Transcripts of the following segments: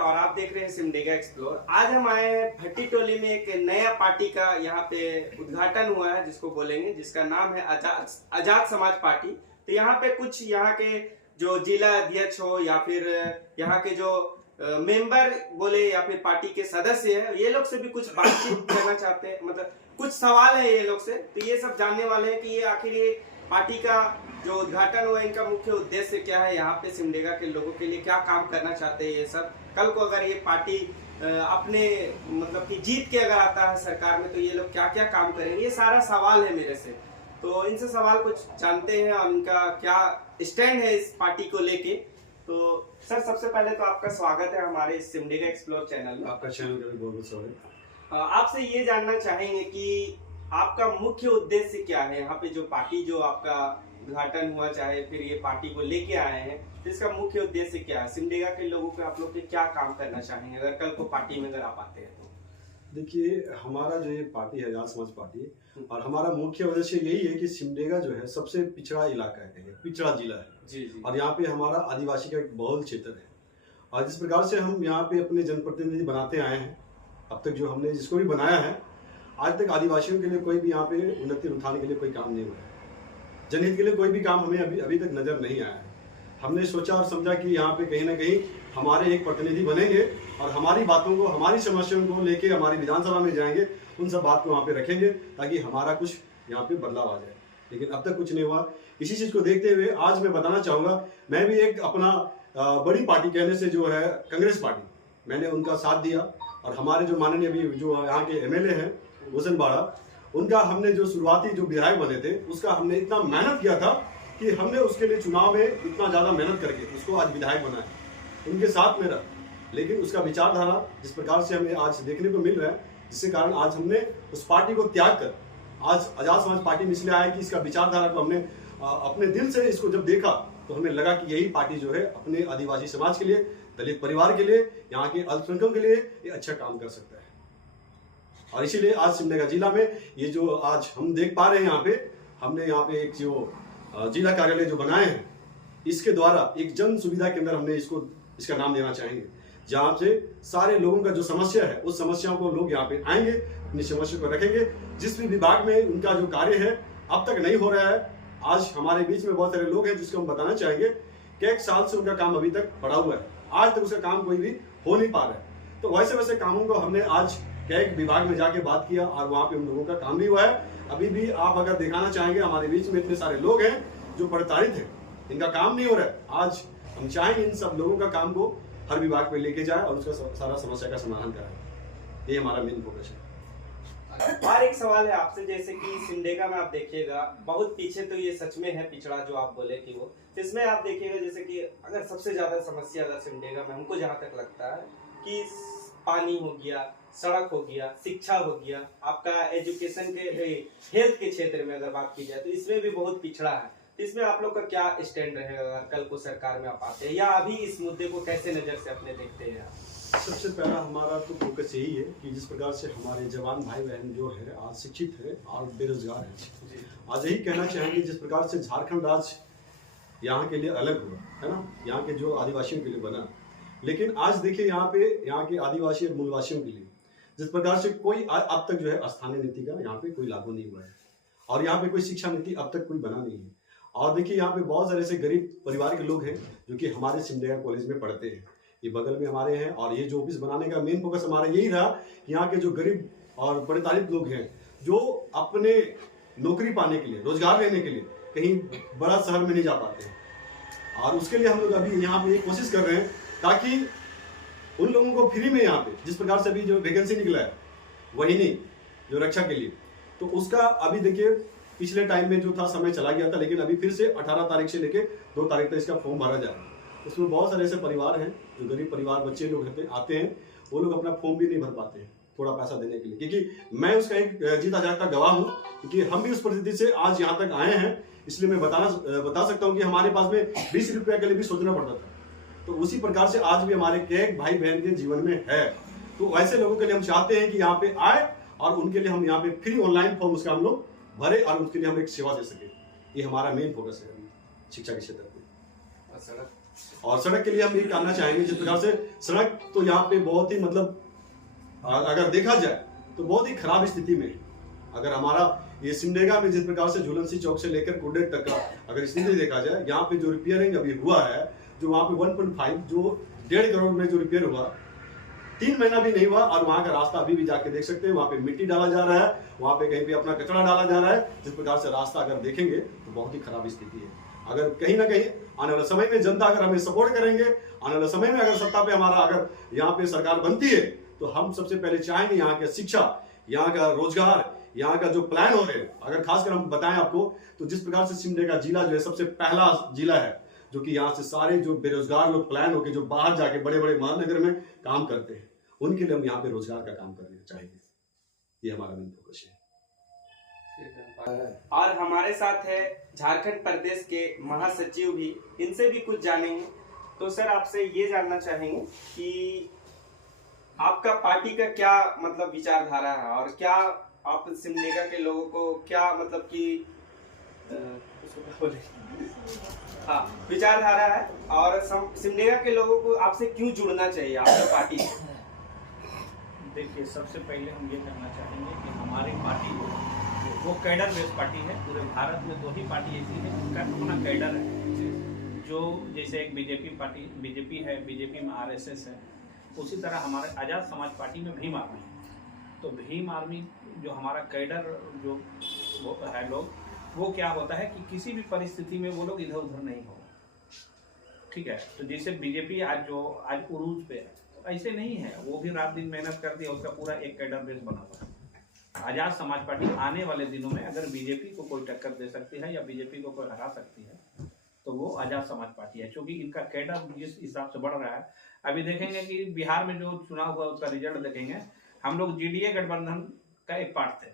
और आप देख रहे हैं सिमडेगा एक्सप्लोर। आज हम आए हैं भट्टी टोली में एक नया पार्टी का यहाँ पे उद्घाटन हुआ है, जिसको बोलेंगे, जिसका नाम है आजाद समाज पार्टी। तो यहाँ पे कुछ यहाँ के जो जिला अध्यक्ष हो या फिर यहाँ के जो मेंबर बोले या फिर पार्टी के सदस्य है, ये लोग से भी कुछ बातचीत करना चाहते हैं। मतलब कुछ सवाल है ये लोग से, तो ये सब जानने वाले हैं कि ये आखिर ये पार्टी का जो उद्घाटन हुआ, इनका मुख्य उद्देश्य क्या है, यहाँ पे सिमडेगा के लोगों के लिए क्या काम करना चाहते हैं। ये सब कल को अगर ये पार्टी अपने मतलब कि जीत के अगर आता है सरकार में, तो ये लोग क्या क्या काम करेंगे, ये सारा सवाल है मेरे से। तो इनसे सवाल कुछ जानते हैं और इनका क्या स्टैंड है इस पार्टी को लेके। तो सर, सबसे पहले तो आपका स्वागत है हमारे सिमडेगा एक्सप्लोर चैनल में। आपका चैनल का भी बहुत बहुत स्वागत। आपसे ये जानना चाहेंगे कि आपका मुख्य उद्देश्य क्या है यहाँ पे, जो पार्टी जो आपका उद्घाटन हुआ, चाहे फिर ये पार्टी को लेके आए हैं, तो इसका मुख्य उद्देश्य क्या है? सिमडेगा के लोगों को आप लोग के क्या काम करना चाहेंगे अगर कल को पार्टी में अगर आप आते हैं तो? देखिए, हमारा जो ये पार्टी है आजाद समाज पार्टी, और हमारा मुख्य उद्देश्य यही है कि सिमडेगा जो है सबसे पिछड़ा इलाका है, पिछड़ा जिला है जी। और यहाँ पे हमारा आदिवासी का एक बहुल क्षेत्र है। और जिस प्रकार से हम यहाँ पे अपने जनप्रतिनिधि बनाते आए हैं, अब तक जो हमने जिसको भी बनाया है, आज तक आदिवासियों के लिए कोई भी यहाँ पे उन्नति उठाने के लिए कोई काम नहीं हुआ है। जनहित के लिए कोई भी काम हमें अभी तक नजर नहीं आया है। हमने सोचा और समझा कि यहाँ पे कहीं ना कहीं हमारे एक प्रतिनिधि बनेंगे और हमारी बातों को, हमारी समस्याओं को लेके हमारी विधानसभा में जाएंगे, उन सब बात को वहाँ पे रखेंगे ताकि हमारा कुछ यहाँ पे बदलाव आ जाए। लेकिन अब तक कुछ नहीं हुआ। इसी चीज को देखते हुए आज मैं बताना चाहूंगा, मैं भी एक अपना बड़ी पार्टी कहने से जो है कांग्रेस पार्टी, मैंने उनका साथ दिया। और हमारे जो माननीय अभी जो यहाँ के एमएलए हैं भूषण बाड़ा, उनका हमने जो शुरुआती जो विधायक बने थे, उसका हमने इतना मेहनत किया था कि हमने उसके लिए चुनाव में इतना ज्यादा मेहनत करके उसको आज विधायक बनाया, उनके साथ में रहा। लेकिन उसका विचारधारा जिस प्रकार से हमें आज देखने को मिल रहा है, जिसके कारण आज हमने उस पार्टी को त्याग कर आज आजाद समाज पार्टी में इसलिए आया कि इसका विचारधारा को हमने अपने दिल से इसको जब देखा तो हमें लगा कि यही पार्टी जो है अपने आदिवासी समाज के लिए, दलित परिवार के लिए, यहाँ के अल्पसंख्यकों के लिए ये अच्छा काम कर सकता है। और इसीलिए आज सिमडेगा जिला में ये जो आज हम देख पा रहे हैं, यहाँ पे हमने यहाँ पे एक जो जिला कार्यालय जो बनाए हैं, इसके द्वारा एक जन सुविधा केंद्र हमने इसका नाम देना चाहेंगे, जहाँ से सारे लोगों का जो समस्या है उस समस्याओं को लोग यहाँ पे आएंगे, अपनी समस्या को रखेंगे। जिस भी विभाग में उनका जो कार्य है अब तक नहीं हो रहा है, आज हमारे बीच में बहुत सारे लोग हैं जिसको हम बताना चाहेंगे कि 1 साल से उनका काम अभी तक पड़ा हुआ है, आज तक उसका काम कोई भी हो नहीं पा रहा है। तो वैसे कामों को हमने आज एक विभाग में जाके बात किया और वहाँ पे उन लोगों का काम भी हुआ है। अभी भी आप अगर दिखाना चाहेंगे, हमारे बीच में इतने सारे लोग हैं जो प्रताड़ित हैं, इनका काम नहीं हो रहा है। आज हम चाहेंगे इन सब लोगों का काम को हर विभाग पे लेके जाए और उसका सारा समस्या का समाधान कराए। ये हमारा मेन फोकस है। और एक सवाल है आपसे, जैसे कि सिमडेगा में आप देखिएगा बहुत पीछे, तो ये सच में है पिछड़ा जो आप बोले कि वो, इसमें आप देखिएगा जैसे कि अगर सबसे ज्यादा समस्या अगर सिमडेगा में हमको जहाँ तक लगता है कि पानी हो गया, सड़क हो गया, शिक्षा हो गया, आपका एजुकेशन के हेल्थ के क्षेत्र में अगर बात की जाए तो इसमें भी बहुत पिछड़ा है। तो इसमें आप लोग का क्या स्टैंड रहेगा अगर कल को सरकार में आप आते हैं, या अभी इस मुद्दे को कैसे नजर से अपने देखते हैं? सबसे पहला हमारा तो फोकस यही है कि जिस प्रकार से हमारे जवान भाई बहन जो है आज शिक्षित है और बेरोजगार है, आज यही कहना चाहेंगे जिस प्रकार से झारखंड राज्य यहाँ के लिए अलग हुआ है ना, यहाँ के जो आदिवासियों के लिए बना, लेकिन आज देखिए यहाँ के आदिवासी और मूलवासियों के लिए जिस प्रकार से कोई अब तक जो है स्थानीय नीति का यहाँ पे कोई लागू नहीं हुआ है और यहाँ पे कोई शिक्षा नीति अब तक कोई बना नहीं है। और देखिए यहाँ पे बहुत सारे ऐसे गरीब परिवार के लोग हैं जो कि हमारे सिमडेगा कॉलेज में पढ़ते हैं, ये बगल में हमारे हैं। और ये जो ऑफिस बनाने का मेन फोकस हमारा यही रहा कि यहाँ के जो गरीब और प्रताड़ित लोग हैं जो अपने नौकरी पाने के लिए, रोजगार लेने के लिए कहीं बड़ा शहर में नहीं जा पाते हैं, और उसके लिए हम लोग अभी यहाँ पे कोशिश कर रहे हैं ताकि उन लोगों को फ्री में यहाँ पे जिस प्रकार से अभी जो वैकेंसी निकला है वही नहीं जो रक्षा के लिए, तो उसका अभी देखिए पिछले टाइम में जो था समय चला गया था, लेकिन अभी फिर से 18 तारीख से लेके 2 तारीख तक इसका फॉर्म भरा जा रहा है। उसमें बहुत सारे ऐसे परिवार हैं जो गरीब परिवार, बच्चे लोग आते हैं, वो लोग अपना फॉर्म भी नहीं भर पाते हैं थोड़ा पैसा देने के लिए, क्योंकि मैं उसका एक जीता जागता गवाह हूँ, क्योंकि हम भी उस परिस्थिति से आज यहाँ तक आए हैं। इसलिए मैं बता सकता हूँ कि हमारे पास में 20 रुपये के लिए भी सोचना पड़ता था, तो उसी प्रकार से आज भी हमारे कई भाई बहन के जीवन में है। तो ऐसे लोगों के लिए हम चाहते हैं कि यहाँ पे आए और उनके लिए हम यहाँ पे फ्री ऑनलाइन फॉर्म उसका हम लोग भरे और उसके लिए हम एक सेवा दे सके। ये हमारा मेन फोकस है शिक्षा के क्षेत्र में। और सड़क के लिए हम ये कहना चाहेंगे, जिस प्रकार से सड़क तो यहाँ पे बहुत ही मतलब अगर देखा जाए तो बहुत ही खराब स्थिति में है। अगर हमारा ये सिमडेगा में जिस प्रकार से झूलनसी चौक से लेकर कुडेट तक का अगर स्थिति देखा जाए, यहाँ पे जो रिपेयरिंग अभी हुआ है, जो वहाँ पे 1.5 जो 1.5 करोड़ में जो रिपेयर हुआ, 3 महीना भी नहीं हुआ, और वहाँ का रास्ता अभी भी जाके देख सकते हैं। वहाँ पे मिट्टी डाला जा रहा है, वहाँ पे कहीं पे अपना कचरा डाला जा रहा है। जिस प्रकार से रास्ता अगर देखेंगे तो बहुत ही खराब स्थिति है। अगर कहीं ना कहीं आने वाले समय में जनता अगर हमें सपोर्ट करेंगे, आने वाले समय में अगर सत्ता पे हमारा अगर यहाँ पे सरकार बनती है, तो हम सबसे पहले चाहेंगे यहाँ की शिक्षा, यहाँ का रोजगार, यहाँ का जो प्लान हो रहे हैं, अगर खासकर हम बताएं आपको तो जिस प्रकार से सिमडेगा जिला जो है सबसे पहला जिला है जो कि यहाँ से सारे जो बेरोजगार लोग प्लान होकर जो बाहर जाके बड़े बड़े महानगर में काम करते हैं, उनके लिए हम यहाँ पे रोजगार का काम करना चाहेंगे। ये हमारा मेन फोकस है। और हमारे साथ है झारखंड प्रदेश के महासचिव भी, इनसे भी कुछ जानेंगे। तो सर आपसे ये जानना चाहेंगे कि आपका पार्टी का क्या मतलब विचारधारा है, और क्या आप सिमडेगा के लोगों को क्या मतलब कि हाँ विचारधारा है, और सिमडेगा के लोगों को आपसे क्यों जुड़ना चाहिए आपकी पार्टी से? देखिए, सबसे पहले हम ये कहना चाहेंगे कि हमारी पार्टी वो कैडर बेस्ड पार्टी है। पूरे भारत में 2 ही पार्टी ऐसी है जिनका अपना कैडर है, जो जैसे एक बीजेपी है, बीजेपी में आरएसएस है, उसी तरह हमारे आज़ाद समाज पार्टी में भीम आर्मी है। तो भीम आर्मी जो हमारा कैडर जो वो है लोग, वो क्या होता है कि किसी भी परिस्थिति में वो लोग इधर उधर नहीं हो, ठीक है। तो जैसे बीजेपी आज उरूज पे है, तो ऐसे नहीं है, वो भी रात दिन मेहनत कर दिया, उसका पूरा एक कैडर बेस बना हुआ है। आज़ाद समाज पार्टी आने वाले दिनों में अगर बीजेपी को कोई टक्कर दे सकती है या बीजेपी को कोई हरा सकती है, तो वो आज़ाद समाज पार्टी है, क्योंकि इनका कैडर जिस हिसाब से बढ़ रहा है। अभी देखेंगे कि बिहार में जो चुनाव हुआ उसका रिजल्ट देखेंगे, हम लोग जीडीए गठबंधन का एक पार्ट थे,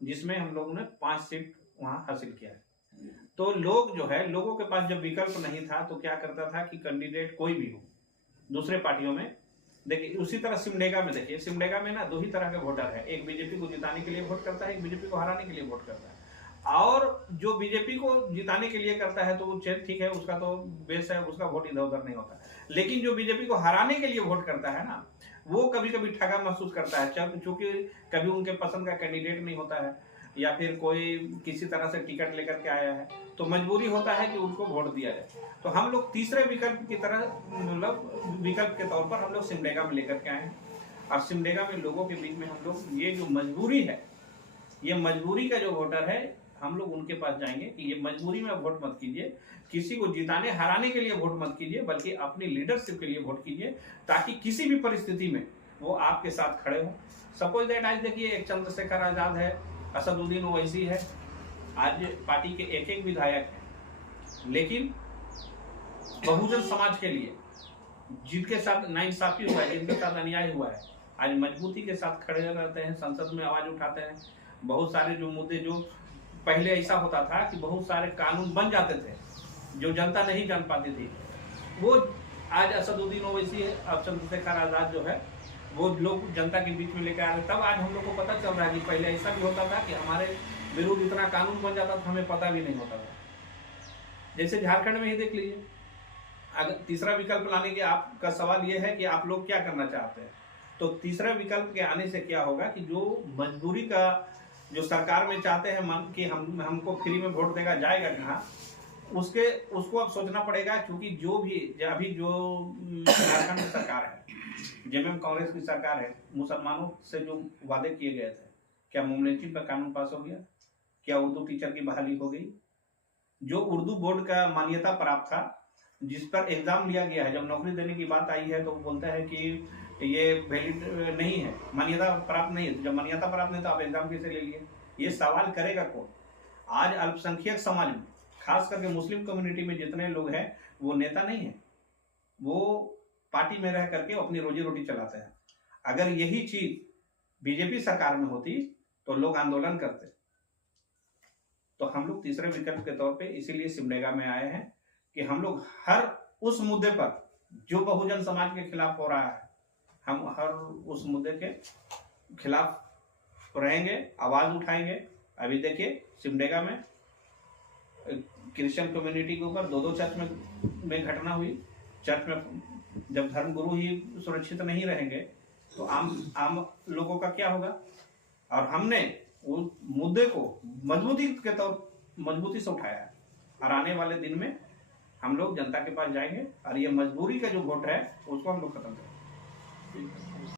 जिसमें हम लोगों ने 5 सीट वहां हासिल किया है। तो लोग जो है, लोगों के पास जब विकल्प नहीं था तो क्या करता था कि कैंडिडेट कोई भी हो दूसरे पार्टियों में। देखिए उसी तरह सिमडेगा में देखिए, सिमडेगा में ना 2 ही तरह के वोटर है, एक बीजेपी को जिताने के लिए वोट करता है, एक बीजेपी को हराने के लिए वोट करता है। और जो बीजेपी को जिताने के लिए करता है तो ठीक है, उसका तो बेस है, उसका वोट इधर उधर नहीं होता। लेकिन जो बीजेपी को हराने के लिए वोट करता है ना, वो कभी कभी ठगा महसूस करता है, क्योंकि कभी उनके पसंद का कैंडिडेट नहीं होता है, या फिर कोई किसी तरह से टिकट लेकर के आया है, तो मजबूरी होता है कि उनको वोट दिया जाए। तो हम लोग तीसरे विकल्प की तरह, मतलब विकल्प के तौर पर हम लोग सिमडेगा में लेकर के आए हैं। और सिमडेगा में लोगों के बीच में हम लोग ये जो मजबूरी है, ये मजबूरी का जो वोटर है, हम लोग उनके पास जाएंगे कि ये मजबूरी में वोट मत कीजिए, किसी को जिताने हराने के लिए वोट मत कीजिए, बल्कि अपनी लीडरशिप के लिए वोट कीजिए, ताकि किसी भी परिस्थिति में वो आपके साथ खड़े हों। सपोज दैट आज देखिए, एक चंद्रशेखर आजाद है, असदुद्दीन ओवैसी है, आज पार्टी के एक विधायक हैं, लेकिन बहुजन समाज के लिए जिनके साथ नाइंसाफी हुआ है, जिनके साथ अन्याय हुआ है, आज मजबूती के साथ खड़े रहते हैं, संसद में आवाज उठाते हैं। बहुत सारे जो मुद्दे, जो पहले ऐसा होता था कि बहुत सारे कानून बन जाते थे जो जनता नहीं जान पाती थी, वो आज असदुद्दीन ओवैसी है, अब चंद्रशेखर आजाद जो है, वो लोग जनता के बीच में लेकर आ रहे। तब आज हम लोग को पता चल रहा है कि पहले ऐसा भी होता था कि हमारे विरुद्ध इतना कानून बन जाता था, हमें पता भी नहीं होता था। जैसे झारखंड में ही देख लीजिए, अगर तीसरा विकल्प लाने के आपका सवाल ये है कि आप लोग क्या करना चाहते हैं, तो तीसरा विकल्प के आने से क्या होगा कि जो मजबूरी का जो सरकार में चाहते हैं मन कि हमको फ्री में वोट देगा, जाएगा कहाँ, उसको अब सोचना पड़ेगा। क्योंकि जो भी अभी जो झारखंड में सरकार है, जेएमएम कांग्रेस की सरकार है, मुसलमानों से जो वादे किए गए थे, क्या मुमलेंची पर कानून पास हो गया? क्या उर्दू टीचर की बहाली हो गई? जो उर्दू बोर्ड का मान्यता प्राप्त था, जिस पर एग्जाम लिया गया है, जब नौकरी देने की बात आई है तो बोलता है कि ये वैलिड नहीं है, मान्यता प्राप्त नहीं है। जब मान्यता प्राप्त नहीं तो आप एग्जाम कैसे ले लिए? ये सवाल करेगा कौन? आज अल्पसंख्यक समाज में, खास करके मुस्लिम कम्युनिटी में जितने लोग हैं, वो नेता नहीं है, वो पार्टी में रह करके अपनी रोजी रोटी चलाते हैं। अगर यही चीज बीजेपी सरकार में होती तो लोग आंदोलन करते। तो हम लोग तीसरे विकल्प के तौर पे इसीलिए सिमडेगा में आए हैं कि हम लोग हर उस मुद्दे पर जो बहुजन समाज के खिलाफ हो रहा है, हम हर उस मुद्दे के खिलाफ रहेंगे, आवाज उठाएंगे। अभी देखिए सिमडेगा में क्रिश्चियन कम्युनिटी के ऊपर 2 चर्च में घटना हुई, चर्च में जब धर्मगुरु ही सुरक्षित नहीं रहेंगे तो आम लोगों का क्या होगा। और हमने उस मुद्दे को मजबूती से उठाया है और आने वाले दिन में हम लोग जनता के पास जाएंगे और ये मजबूरी का जो वोट है उसको हम लोग खत्म करेंगे।